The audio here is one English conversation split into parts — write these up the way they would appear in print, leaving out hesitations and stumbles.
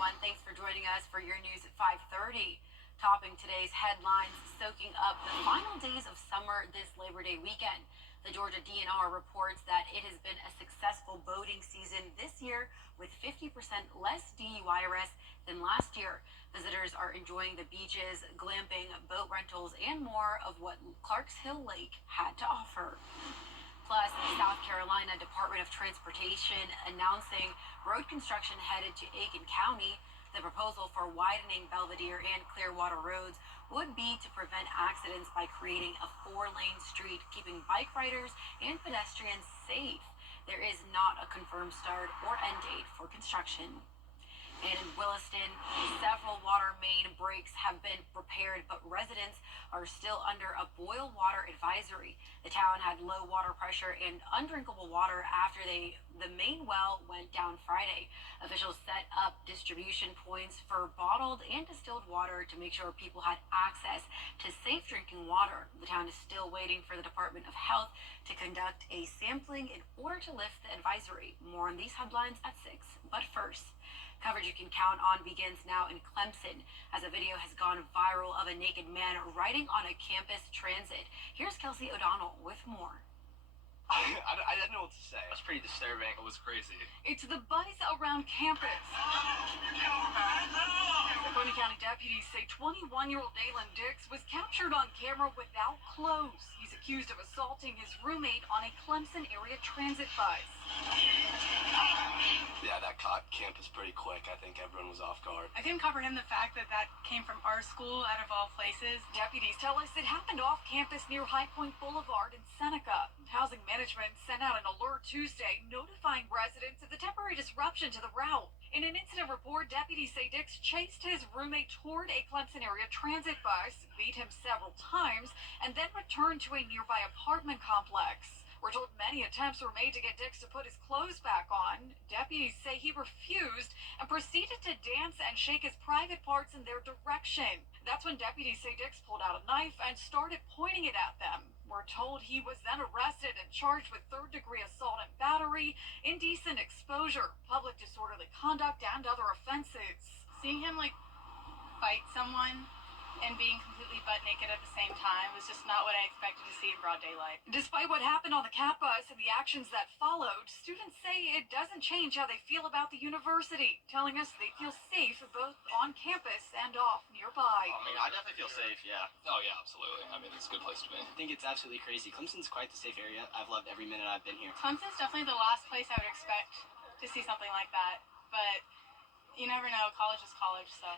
everyone. Thanks for joining us for your news at 5:30. Topping today's headlines, soaking up the final days of summer this Labor Day weekend. The Georgia DNR reports that it has been a successful boating season this year with 50% less DUI arrests than last year. Visitors are enjoying the beaches, glamping, boat rentals, and more of what Clarks Hill Lake had to offer. Plus, the South Carolina Department of Transportation announcing road construction headed to Aiken County. The proposal for widening Belvedere and Clearwater roads would be to prevent accidents by creating a 4-lane street, keeping bike riders and pedestrians safe. There is not a confirmed start or end date for construction. And in Williston, several water main breaks have been repaired, but residents are still under a boil water advisory. The town had low water pressure and undrinkable water after the main well went down Friday. Officials set up distribution points for bottled and distilled water to make sure people had access to safe drinking water. The town is still waiting for the Department of Health to conduct a sampling in order to lift the advisory. More on these headlines at 6. But first, coverage you can count on begins now in Clemson as a video has gone viral of a naked man riding on a campus transit. Here's Kelsey O'Donnell with more. I didn't know what to say. It was pretty disturbing. It was crazy. It's the buzz around campus. Bonnie County deputies say 21-year-old Dalen Dix was captured on camera without clothes. He's accused of assaulting his roommate on a Clemson area transit bus. Yeah, that caught campus pretty quick. I think everyone was off guard. I didn't comprehend the fact that that came from our school out of all places. Deputies tell us it happened off campus near High Point Boulevard in Seneca. Housing management sent out an alert Tuesday notifying residents of the temporary disruption to the route. In an incident report, deputies say Dix chased his roommate toward a Clemson area transit bus, beat him several times, and then returned to a nearby apartment complex. We're told many attempts were made to get Dix to put his clothes back on. Deputies say he refused and proceeded to dance and shake his private parts in their direction. That's when deputies say Dix pulled out a knife and started pointing it at them. We're told he was then arrested and charged with third-degree assault and battery, indecent exposure, public disorderly conduct, and other offenses. Seeing him fight someone and being completely butt naked at the same time was just not what I expected to see in broad daylight. Despite what happened on the cat bus and the actions that followed, students say it doesn't change how they feel about the university, telling us they feel safe both on campus and off nearby. I mean, I definitely feel safe, yeah. Oh, yeah, absolutely. I mean, it's a good place to be. I think it's absolutely crazy. Clemson's quite the safe area. I've loved every minute I've been here. Clemson's definitely the last place I would expect to see something like that, but you never know. College is college, so.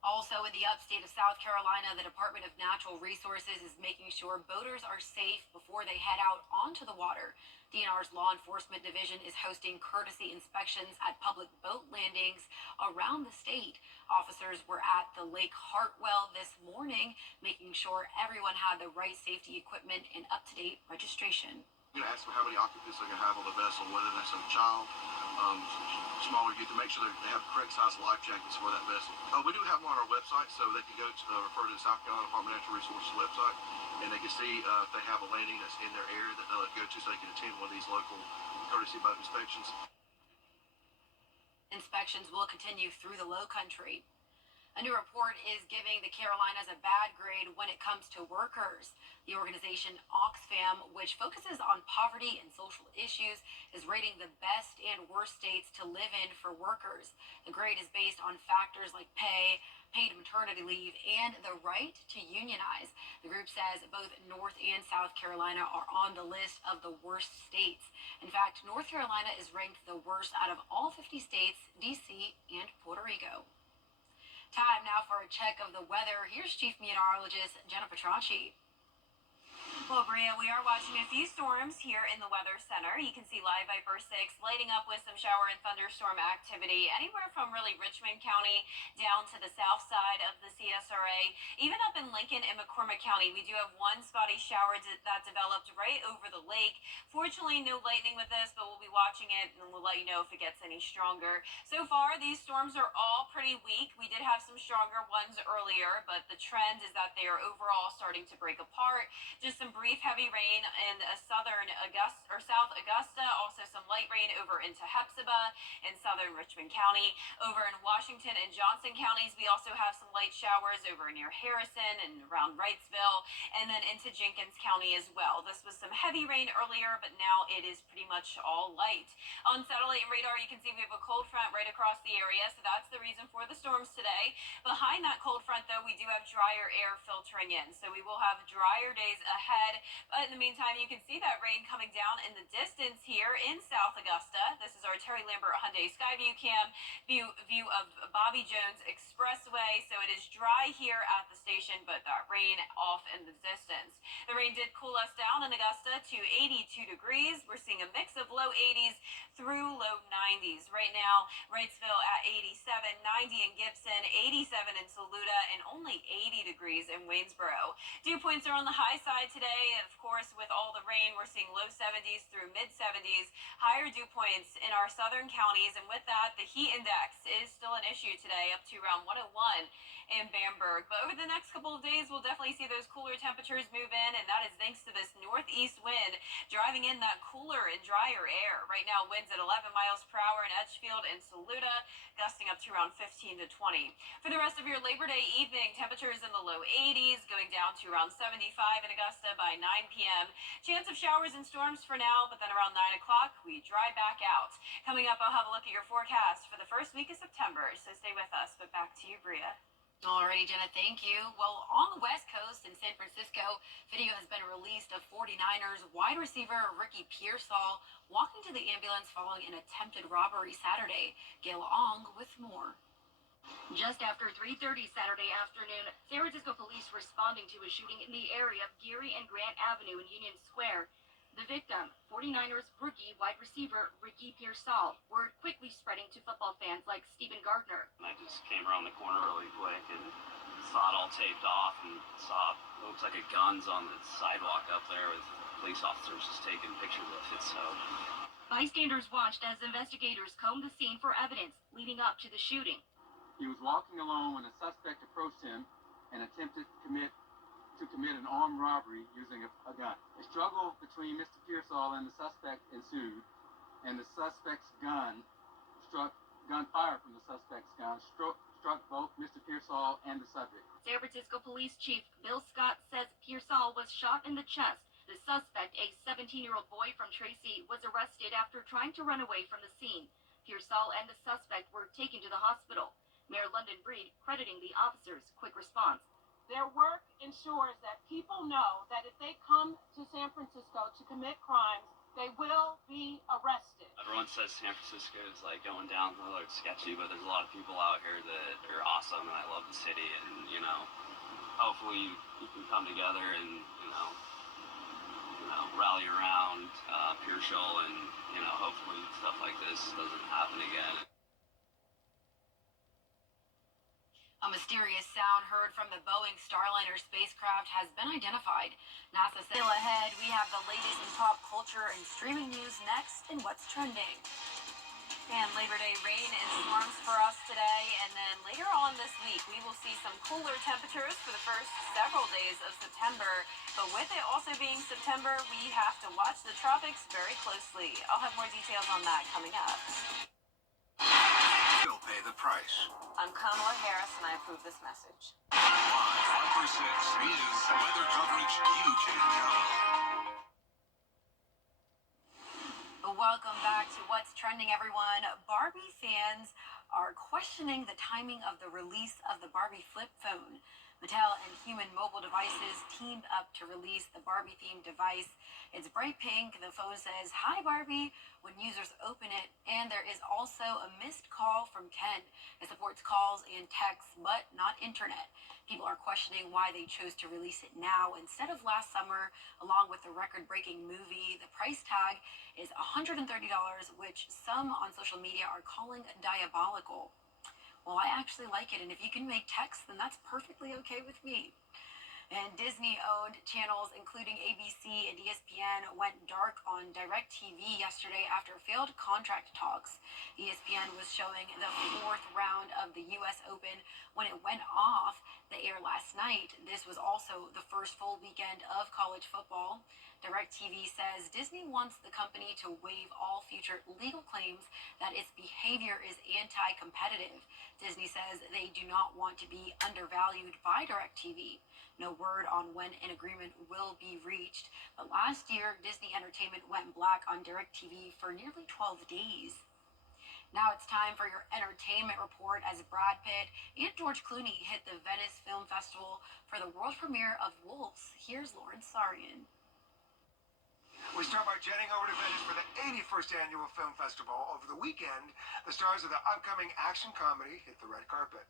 Also in the upstate of South Carolina, the Department of Natural Resources is making sure boaters are safe before they head out onto the water. DNR's Law Enforcement Division is hosting courtesy inspections at public boat landings around the state. Officers were at the Lake Hartwell this morning, making sure everyone had the right safety equipment and up-to-date registration. You're going to ask them how many occupants they're going to have on the vessel, whether that's a child, smaller youth, to make sure they have the correct size life jackets for that vessel. We do have them on our website, so they can go to refer to the South Carolina Department of Natural Resources website, and they can see if they have a landing that's in their area that they'll go to, so they can attend one of these local courtesy boat inspections. Inspections will continue through the Low Country. A new report is giving the Carolinas a bad grade when it comes to workers. The organization Oxfam, which focuses on poverty and social issues, is rating the best and worst states to live in for workers. The grade is based on factors like pay, paid maternity leave, and the right to unionize. The group says both North and South Carolina are on the list of the worst states. In fact, North Carolina is ranked the worst out of all 50 states, D.C., and Puerto Rico. Time now for a check of the weather. Here's Chief Meteorologist Jenna Petracci. Well, Bria, we are watching a few storms here in the Weather Center. You can see Live Viper 6 lighting up with some shower and thunderstorm activity anywhere from really Richmond County down to the south side of the CSRA. Even up in Lincoln and McCormick County, we do have one spotty shower that developed right over the lake. Fortunately, no lightning with this, but we'll be watching it and we'll let you know if it gets any stronger. So far, these storms are all pretty weak. We did have some stronger ones earlier, but the trend is that they are overall starting to break apart. Just some brief heavy rain in southern Augusta or South Augusta. Also some light rain over into Hepzibah in southern Richmond County. Over in Washington and Johnson counties, we also have some light showers over near Harrison and around Wrightsville, and then into Jenkins County as well. This was some heavy rain earlier, but now it is pretty much all light. On satellite and radar, you can see we have a cold front right across the area, so that's the reason for the storms today. Behind that cold front, though, we do have drier air filtering in, so we will have drier days ahead. But in the meantime, you can see that rain coming down in the distance here in South Augusta. This is our Terry Lambert Hyundai Skyview cam view of Bobby Jones Expressway. So it is dry here at the station, but that rain off in the distance. The rain did cool us down in Augusta to 82 degrees. We're seeing a mix of low 80s through low 90s. Right now, Wrightsville at 87, 90 in Gibson, 87 in Saluda, and only 80 degrees in Waynesboro. Dew points are on the high side today. And of course, with all the rain, we're seeing low 70s through mid 70s. Higher dew points in our southern counties. And with that, the heat index is still an issue today, up to around 101 in Bamberg. But over the next couple of days, we'll definitely see those cooler temperatures move in, and that is thanks to this northeast wind driving in that cooler and drier air. Right now, winds at 11 miles per hour in Edgefield and Saluda, gusting up to around 15 to 20. For the rest of your Labor Day evening, temperatures in the low 80s, going down to around 75 in Augusta by 9 p.m. Chance of showers and storms for now, but then around 9 o'clock, we dry back out. Coming up, I'll have a look at your forecast for the first week of September, so stay with us. But back to you, Bria. Alrighty, Jenna, thank you. Well, on the West Coast in San Francisco, video has been released of 49ers wide receiver Ricky Pearsall walking to the ambulance following an attempted robbery Saturday. Gail Ong with more. Just after 3:30 Saturday afternoon, San Francisco police responding to a shooting in the area of Geary and Grant Avenue in Union Square. The victim, 49ers rookie wide receiver Ricky Pearsall, word quickly spreading to football fans like Stephen Gardner. I just came around the corner really quick and saw it all taped off and saw it looks like a gun's on the sidewalk up there with police officers just taking pictures of it. So Bystanders watched as investigators combed the scene for evidence leading up to the shooting. He was walking along when a suspect approached him and attempted to commit an armed robbery using a gun. A struggle between Mr. Pearsall and the suspect ensued, and the suspect's gunfire from the suspect's gun struck both Mr. Pearsall and the subject. San Francisco Police Chief Bill Scott says Pearsall was shot in the chest. The suspect, a 17-year-old boy from Tracy, was arrested after trying to run away from the scene. Pearsall and the suspect were taken to the hospital. Mayor London Breed crediting the officers' quick response. Their work ensures that people know that if they come to San Francisco to commit crimes, they will be arrested. everyone says San Francisco is like going downhill or it's sketchy, but there's a lot of people out here that are awesome, and I love the city, and hopefully we can come together and rally around Pearsall, and hopefully stuff like this doesn't happen again. A mysterious sound heard from the Boeing Starliner spacecraft has been identified. NASA says, still ahead, we have the latest in pop culture and streaming news next in What's Trending. And Labor Day rain and storms for us today, and then later on this week, we will see some cooler temperatures for the first several days of September. But with it also being September, we have to watch the tropics very closely. I'll have more details on that coming up. You'll pay the price. I'm Kamala Harris, and I approve this message. Live for 6 is weather coverage you can count on. Welcome back to What's Trending, everyone. Barbie fans are questioning the timing of the release of the Barbie flip phone. Mattel and Human Mobile Devices teamed up to release the Barbie-themed device. It's bright pink. The phone says, "Hi, Barbie," when users open it. And there is also a missed call from Ken. It supports calls and texts, but not internet. People are questioning why they chose to release it now instead of last summer, along with the record-breaking movie. The price tag is $130, which some on social media are calling diabolical. Well, I actually like it, and if you can make text, then that's perfectly okay with me. And Disney-owned channels, including ABC and ESPN, went dark on DirecTV yesterday after failed contract talks. ESPN was showing the fourth round of the U.S. Open when it went off the air last night. This was also the first full weekend of college football. DirecTV says Disney wants the company to waive all future legal claims that its behavior is anti-competitive. Disney says they do not want to be undervalued by DirecTV. No word on when an agreement will be reached. But last year, Disney Entertainment went black on DirecTV for nearly 12 days. Now it's time for your entertainment report as Brad Pitt and George Clooney hit the Venice Film Festival for the world premiere of Wolves. Here's Lauren Sarian. We start by jetting over to Venice for the 81st Annual Film Festival. Over the weekend, the stars of the upcoming action comedy hit the red carpet.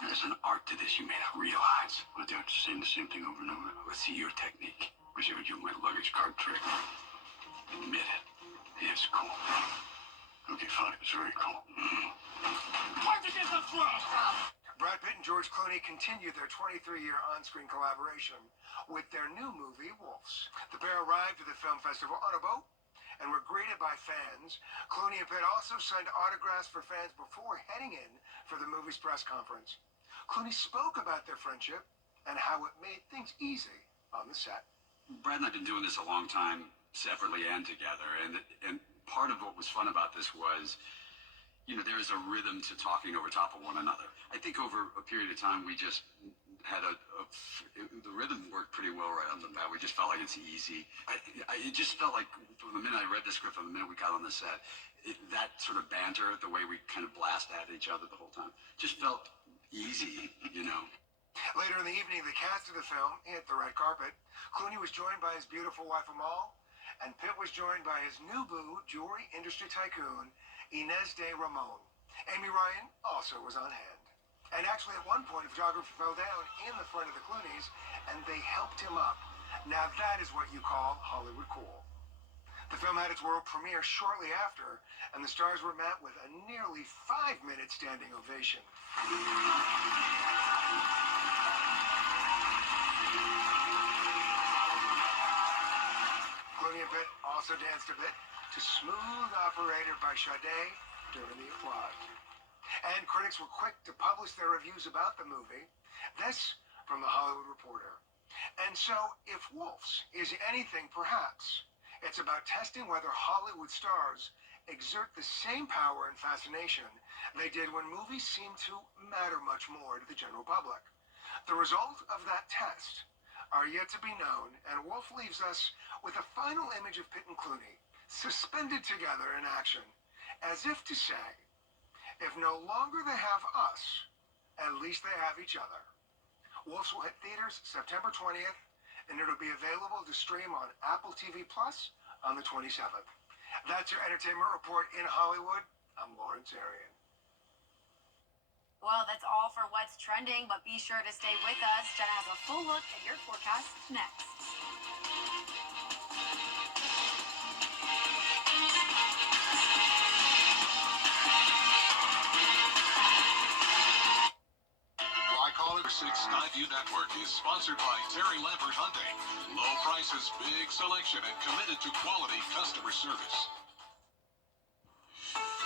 There's an art to this you may not realize. But they're saying the same thing over and over. Let's see your technique. Wish I would do my luggage cart trick. Admit it. It's cool. Okay, fine. It's very cool. Why'd you get the thrust? Brad Pitt and George Clooney continued their 23-year on-screen collaboration with their new movie, Wolves. The pair arrived at the film festival on a boat and were greeted by fans. Clooney and Pitt also signed autographs for fans before heading in for the movie's press conference. Clooney spoke about their friendship and how it made things easy on the set. Brad and I have been doing this a long time, separately and together, and part of what was fun about this was, there is a rhythm to talking over top of one another. I think over a period of time, we just had the rhythm worked pretty well right on the bat. We just felt like it's easy. It just felt like from the minute I read the script, from the minute we got on the set, that sort of banter, the way we kind of blast at each other the whole time, just felt easy, Later in the evening, the cast of the film hit the red carpet. Clooney was joined by his beautiful wife Amal, and Pitt was joined by his new boo, jewelry industry tycoon, Inez de Ramon. Amy Ryan also was on hand. And actually, at one point, a photographer fell down in the front of the Clooneys, and they helped him up. Now that is what you call Hollywood cool. The film had its world premiere shortly after, and the stars were met with a nearly 5-minute standing ovation. Clooney and Pitt also danced a bit to Smooth Operator by Sade during the applause. And critics were quick to publish their reviews about the movie. This from The Hollywood Reporter. And so, if Wolves is anything, perhaps, it's about testing whether Hollywood stars exert the same power and fascination they did when movies seemed to matter much more to the general public. The result of that test are yet to be known, and Wolf leaves us with a final image of Pitt and Clooney, suspended together in action, as if to say, if no longer they have us, at least they have each other. Wolves will hit theaters September 20th, and it'll be available to stream on Apple TV Plus on the 27th. That's your entertainment report in Hollywood. I'm Lawrence Arian. Well, that's all for what's trending, but be sure to stay with us. Jenna has a full look at your forecast next. Skyview Network is sponsored by Terry Lambert Hyundai. Low prices, big selection, and committed to quality customer service.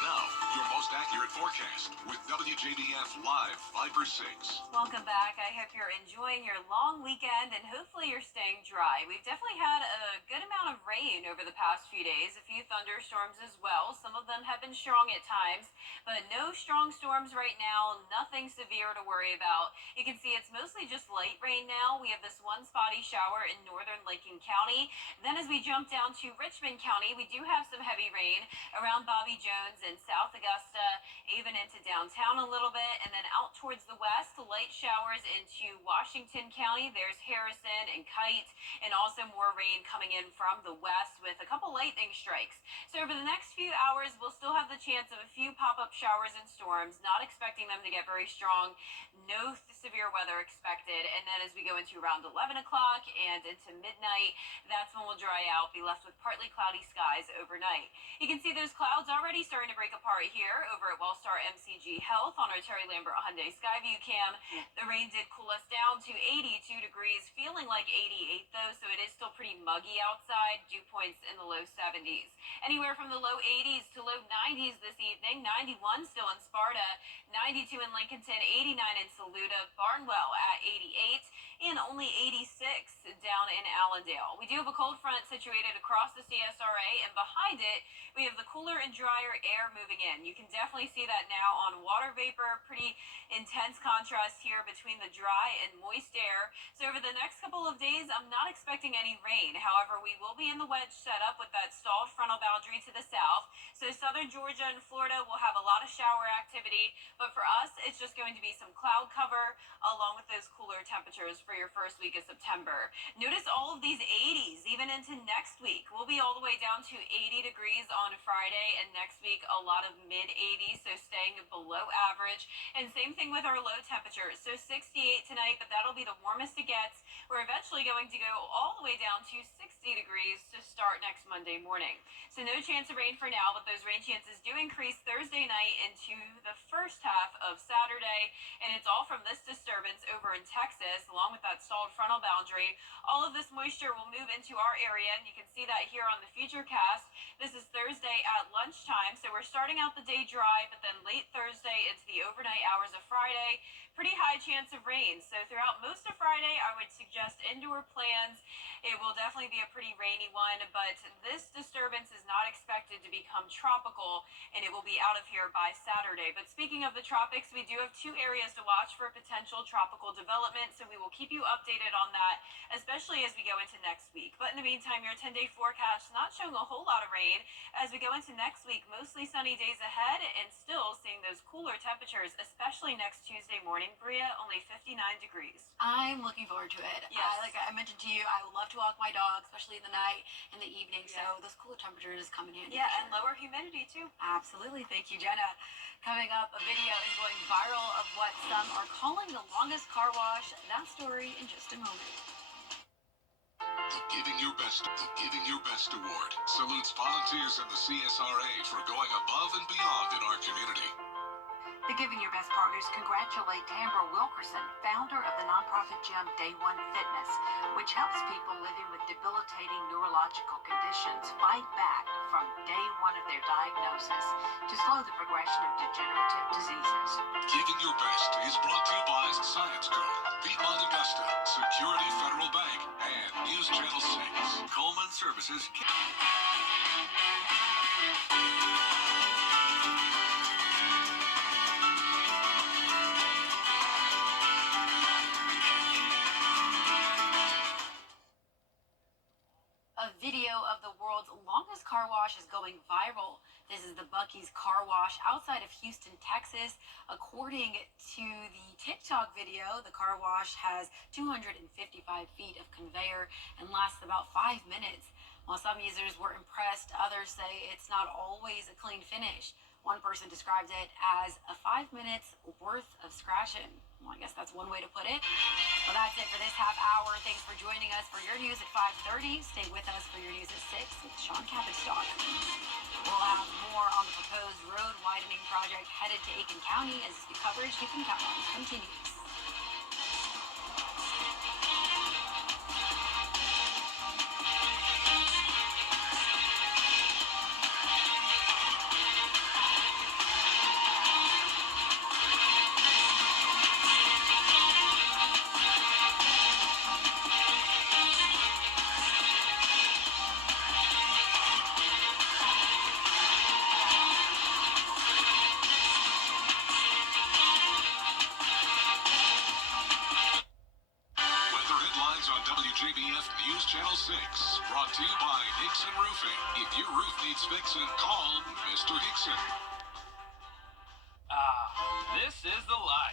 Now, your most accurate forecast with WJBF Live 5/6. Welcome back. I hope you're enjoying your long weekend and hopefully you're staying dry. We've definitely had a good amount of rain over the past few days, a few thunderstorms as well. Some of them have been strong at times, but no strong storms right now, nothing severe to worry about. You can see it's mostly just light rain now. We have this one spotty shower in northern Lincoln County. Then as we jump down to Richmond County, we do have some heavy rain around Bobby Jones and South Augusta, even into downtown a little bit, and then out towards the west, light showers into Washington County. There's Harrison and Kite, and also more rain coming in from the west with a couple lightning strikes. So over the next few hours, we'll still have the chance of a few pop-up showers and storms, not expecting them to get very strong. No severe weather expected. And then as we go into around 11 o'clock and into midnight, that's when we'll dry out, be left with partly cloudy skies overnight. You can see those clouds already starting to break apart here over at Wall All-Star MCG Health on our Terry Lambert Hyundai Skyview cam. The rain did cool us down to 82 degrees, feeling like 88 though, so it is still pretty muggy outside. Dew points in the low 70s. Anywhere from the low 80s to low 90s this evening. 91 still in Sparta, 92 in Lincolnton, 89 in Saluda, Barnwell at 88, and only 86 down in Allendale. We do have a cold front situated across the CSRA, and behind it, we have the cooler and drier air moving in. You can definitely see that now on water vapor. Pretty intense contrast here between the dry and moist air. So over the next couple of days, I'm not expecting any rain. However, we will be in the wedge setup with that stalled frontal boundary to the south. So southern Georgia and Florida will have a lot of shower activity, but for us, it's just going to be some cloud cover along with those cooler temperatures for your first week of September. Notice all of these 80s, even into next week. We'll be all the way down to 80 degrees on Friday, and next week a lot of mid 80s, so staying below average. And same thing with our low temperatures. So 68 tonight, but that'll be the warmest it gets. We're eventually going to go all the way down to 60 degrees to start next Monday morning. So no chance of rain for now, but those rain chances do increase Thursday night into the first half of Saturday, and it's all from this disturbance over in Texas, along with that stalled frontal boundary. All of this moisture will move into our area, and you can see that here on the Futurecast. This is Thursday at lunchtime, so we're starting out the day dry, but then late Thursday into the overnight hours of Friday, pretty high chance of rain. So throughout most of Friday, I would suggest indoor plans. It will definitely be a pretty rainy one, but this disturbance is not expected to become tropical, and it will be out of here by Saturday. But speaking of the tropics, we do have two areas to watch for potential tropical development, so we will keep you updated on that, especially as we go into next week. But in the meantime, your 10-day forecast not showing a whole lot of rain. As we go into next week, mostly sunny days ahead, and still seeing those cooler temperatures, especially next Tuesday morning. Bria, only 59 degrees. I'm looking forward to it. Yes. Like I mentioned to you, I would love to walk my dog, especially in the night and the evening. Yeah. So those cooler temperatures coming in. Yeah, and lower humidity too. Absolutely. Thank you, Jenna. Coming up, a video is going viral of what some are calling the longest car wash. That story in just a moment. The Giving Your Best Award salutes volunteers in the CSRA for going above and beyond in our community. The Giving Your Best partners congratulate Tamara Wilkerson, founder of the nonprofit gym Day One Fitness, which helps people living with debilitating neurological conditions fight back from day one of their diagnosis to slow the progression of degenerative diseases. Giving Your Best is brought to you by Science Co., Piedmont Augusta, Security Federal Bank, and News Channel 6. Coleman Services. A video of the world's longest car wash is going viral. This is the Buc-ee's car wash outside of Houston, Texas. According to the TikTok video, the car wash has 255 feet of conveyor and lasts about 5 minutes. While some users were impressed, others say it's not always a clean finish. One person described it as a 5 minutes worth of scratching. Well, I guess that's one way to put it. Well, that's it for this half hour. Thanks for joining us for your news at 5:30. Stay with us for your news at 6 with Sean Capistock. We'll have more on the proposed road widening project headed to Aiken County as the coverage you can count on continues. WJBF News Channel 6, brought to you by Hickson Roofing. If your roof needs fixing, call Mr. Hickson. This is the life.